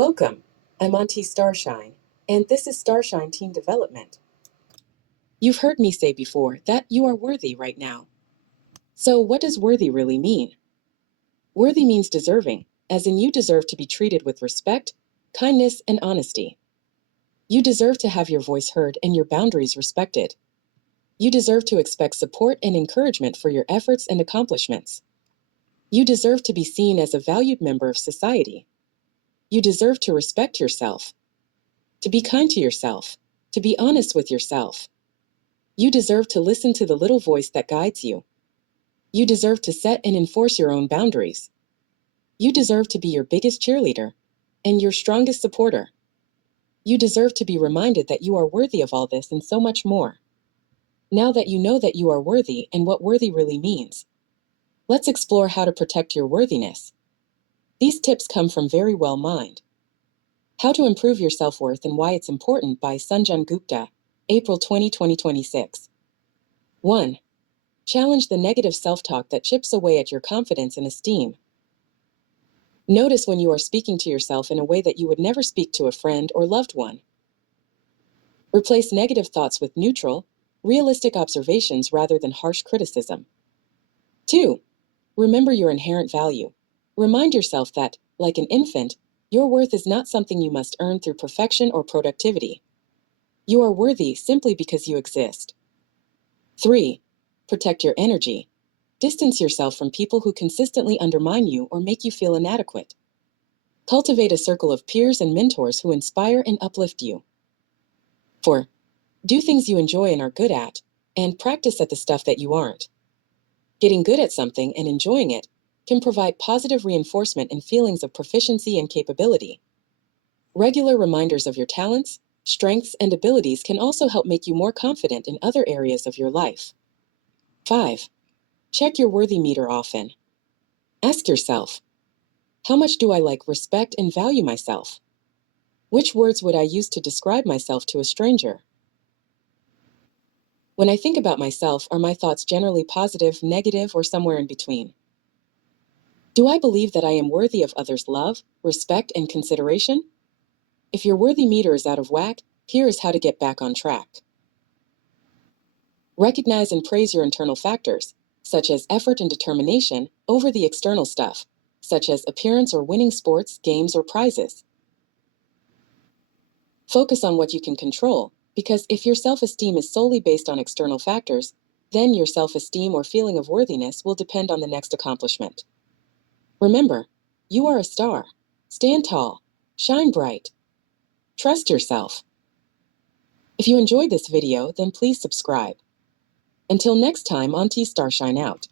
Welcome. I'm Auntie Starshine, and this is Starshine Teen Development. You've heard me say before that you are worthy right now. So, what does worthy really mean? Worthy means deserving, as in you deserve to be treated with respect, kindness, and honesty. You deserve to have your voice heard and your boundaries respected. You deserve to expect support and encouragement for your efforts and accomplishments. You deserve to be seen as a valued member of society. You deserve to respect yourself, to be kind to yourself, to be honest with yourself. You deserve to listen to the little voice that guides you. You deserve to set and enforce your own boundaries. You deserve to be your biggest cheerleader and your strongest supporter. You deserve to be reminded that you are worthy of all this and so much more. Now that you know that you are worthy and what worthy really means, let's explore how to protect your worthiness. These tips come from Very Well Mind. How to Improve Your Self-Worth and Why It's Important by Sanjan Gupta, April 20, 2026. 1. Challenge the negative self-talk that chips away at your confidence and esteem. Notice when you are speaking to yourself in a way that you would never speak to a friend or loved one. Replace negative thoughts with neutral, realistic observations rather than harsh criticism. 2. Remember your inherent value. Remind yourself that, like an infant, your worth is not something you must earn through perfection or productivity. You are worthy simply because you exist. 3. Protect your energy. Distance yourself from people who consistently undermine you or make you feel inadequate. Cultivate a circle of peers and mentors who inspire and uplift you. 4. Do things you enjoy and are good at, and practice at the stuff that you aren't. Getting good at something and enjoying it can provide positive reinforcement and feelings of proficiency and capability. Regular reminders of your talents, strengths, and abilities can also help make you more confident in other areas of your life. 5. Check your worthy meter often. Ask yourself, how much do I respect and value myself? Which words would I use to describe myself to a stranger? When I think about myself, are my thoughts generally positive, negative, or somewhere in between? Do I believe that I am worthy of others' love, respect, and consideration? If your worthy meter is out of whack, here is how to get back on track. Recognize and praise your internal factors, such as effort and determination, over the external stuff, such as appearance or winning sports, games, or prizes. Focus on what you can control, because if your self-esteem is solely based on external factors, then your self-esteem or feeling of worthiness will depend on the next accomplishment. Remember, you are a star. Stand tall. Shine bright. Trust yourself. If you enjoyed this video, then please subscribe. Until next time, Auntie Starshine out.